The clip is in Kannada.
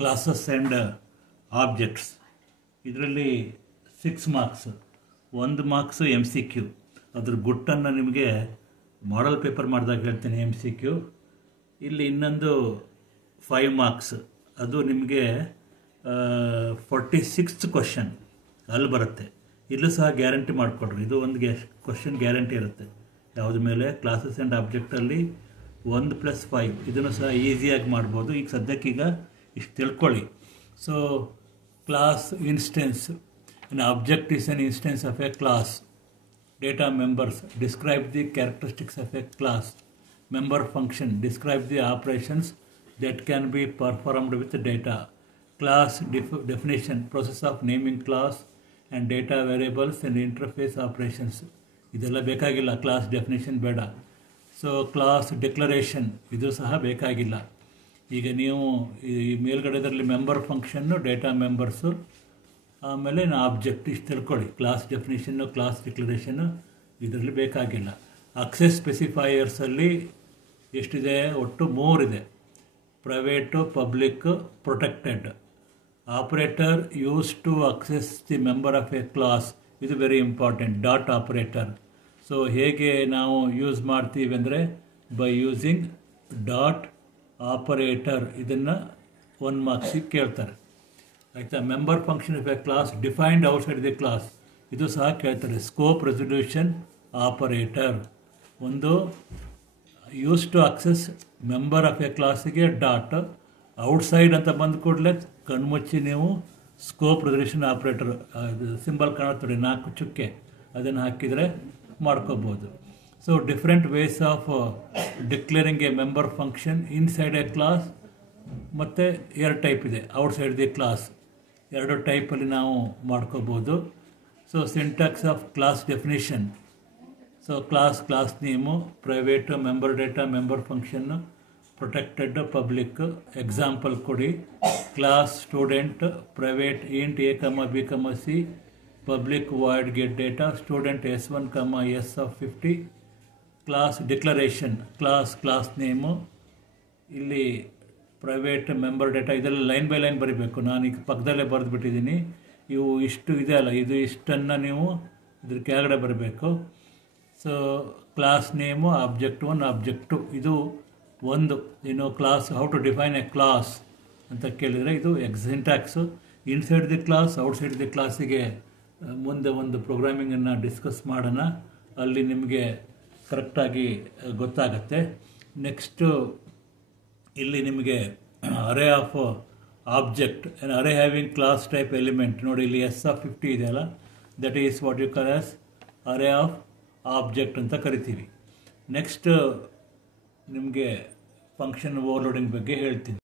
Classes and objects. ಇದರಲ್ಲಿ 6 ಮಾರ್ಕ್ಸ್, 1 ಮಾರ್ಕ್ಸು MCQ. ಅದ್ರ ಗುಟ್ಟನ್ನು ನಿಮಗೆ ಮಾಡಲ್ ಪೇಪರ್ ಮಾಡಿದಾಗ ಹೇಳ್ತೀನಿ MCQ. ಇಲ್ಲಿ ಇನ್ನೊಂದು 5 ಮಾರ್ಕ್ಸ್, ಅದು ನಿಮಗೆ 46th ಕ್ವಶನ್ ಅಲ್ಲಿ ಬರುತ್ತೆ. ಇಲ್ಲೂ ಸಹ ಗ್ಯಾರಂಟಿ ಮಾಡಿಕೊಡ್ರಿ, ಇದು ಒಂದು ಕ್ವಶನ್ ಗ್ಯಾರಂಟಿ ಇರುತ್ತೆ. ಯಾವುದ್ರ ಮೇಲೆ? ಕ್ಲಾಸಸ್ ಆ್ಯಂಡ್ ಆಬ್ಜೆಕ್ಟಲ್ಲಿ 1+5, ಇದನ್ನು ಸಹ ಈಸಿಯಾಗಿ ಮಾಡ್ಬೋದು. ಈಗ ಸದ್ಯಕ್ಕೀಗ ಇಷ್ಟು ತಿಳ್ಕೊಳ್ಳಿ. So class instance, an object is an instance of a class. Data members describe the characteristics of a class. Member function describe the operations that can be performed with data. Class definition, process of naming class and data variables and interface operations. ಇದೆಲ್ಲ ಬೇಕಾಗಿಲ್ಲ, ಕ್ಲಾಸ್ ಡೆಫಿನೇಷನ್ ಬೇಡ. ಸೊ ಕ್ಲಾಸ್ ಡಿಕ್ಲರೇಷನ್, ಇದು ಸಹ ಬೇಕಾಗಿಲ್ಲ. ಈಗ ನೀವು ಈ ಮೇಲ್ಗಡೆದರಲ್ಲಿ ಮೆಂಬರ್ ಫಂಕ್ಷನ್ನು, ಡೇಟಾ ಮೆಂಬರ್ಸು, ಆಮೇಲೆ ಆಬ್ಜೆಕ್ಟ್, ಇಷ್ಟು ತಿಳ್ಕೊಳ್ಳಿ. ಕ್ಲಾಸ್ ಡೆಫಿನೇಷನ್ನು, ಕ್ಲಾಸ್ ಡಿಕ್ಲರೇಷನ್ನು ಇದರಲ್ಲಿ ಬೇಕಾಗಿಲ್ಲ. ಅಕ್ಸೆಸ್ ಸ್ಪೆಸಿಫೈಯರ್ಸಲ್ಲಿ ಎಷ್ಟಿದೆ? ಒಟ್ಟು 3 ಇದೆ. Private, public, protected. Operator use to access the member of a class, ಇದು very important. Dot operator. So ಹೇಗೆ ನಾವು ಯೂಸ್ ಮಾಡ್ತೀವಿ ಅಂದರೆ ಬೈ ಯೂಸಿಂಗ್ ಡಾಟ್ ಆಪರೇಟರ್. ಇದನ್ನು 1 ಮಾರ್ಕ್ಸಿಗೆ ಕೇಳ್ತಾರೆ, ಆಯಿತಾ. Member function of a class defined outside the class, ಇದು ಸಹ ಕೇಳ್ತಾರೆ. Scope resolution operator. ಒಂದು use to access member of a ಕ್ಲಾಸಿಗೆ ಡಾಟ್, ಔಟ್ಸೈಡ್ ಅಂತ ಬಂದ ಕೂಡಲೇ ಕಣ್ಮುಚ್ಚಿ ನೀವು ಸ್ಕೋಪ್ ರೆಸಲ್ಯೂಷನ್ ಆಪರೇಟರ್ ಸಿಂಬಲ್ ಕಾಣುತ್ತೆ, 4 ಚುಕ್ಕೆ, ಅದನ್ನು ಹಾಕಿದರೆ ಮಾಡ್ಕೋಬೋದು. So different ways of declaring a member function inside a class, ಮತ್ತು 2 ಟೈಪ್ ಇದೆ, ಔಟ್ಸೈಡ್ ದಿ ಕ್ಲಾಸ್. 2 ಟೈಪಲ್ಲಿ ನಾವು ಮಾಡ್ಕೋಬೋದು. So syntax of class definition. So class name, private, member data, member function, protected, public. Example ಕೊಡಿ. Class student, private int A, B, C, public void get data, student S1, S of 50. Class declaration, class name, ಇಲ್ಲಿ ಪ್ರೈವೇಟ್, ಮೆಂಬರ್ ಡೇಟಾ, ಇದೆಲ್ಲ ಲೈನ್ ಬೈ ಲೈನ್ ಬರೀಬೇಕು. ನಾನು ಈಗ ಪಕ್ಕದಲ್ಲೇ ಬರೆದುಬಿಟ್ಟಿದ್ದೀನಿ. ಇವು ಇಷ್ಟು ಇದೆ ಅಲ್ಲ, ಇದು ಇಷ್ಟನ್ನು ನೀವು ಇದ್ರ ಕೆಳಗಡೆ ಬರಬೇಕು. So class name, object 1, object 2, ಇದು ಒಂದು. Class, how to define a class ಅಂತ ಕೇಳಿದರೆ ಇದು syntax. Inside the class, outside the ಕ್ಲಾಸಿಗೆ ಮುಂದೆ ಒಂದು ಪ್ರೋಗ್ರಾಮಿಂಗನ್ನು ಡಿಸ್ಕಸ್ ಮಾಡೋಣ, ಅಲ್ಲಿ ನಿಮಗೆ ಕರೆಕ್ಟಾಗಿ ಗೊತ್ತಾಗತ್ತೆ. ನೆಕ್ಸ್ಟು ಇಲ್ಲಿ ನಿಮಗೆ array of object, array having class type element. ನೋಡಿ ಇಲ್ಲಿ S of 50 ಇದೆಯಲ್ಲ, that is what you call as array of object ಅಂತ ಕರಿತೀವಿ. ನೆಕ್ಸ್ಟ್ ನಿಮಗೆ ಫಂಕ್ಷನ್ ಓವರ್ಲೋಡಿಂಗ್ ಬಗ್ಗೆ ಹೇಳ್ತೀನಿ.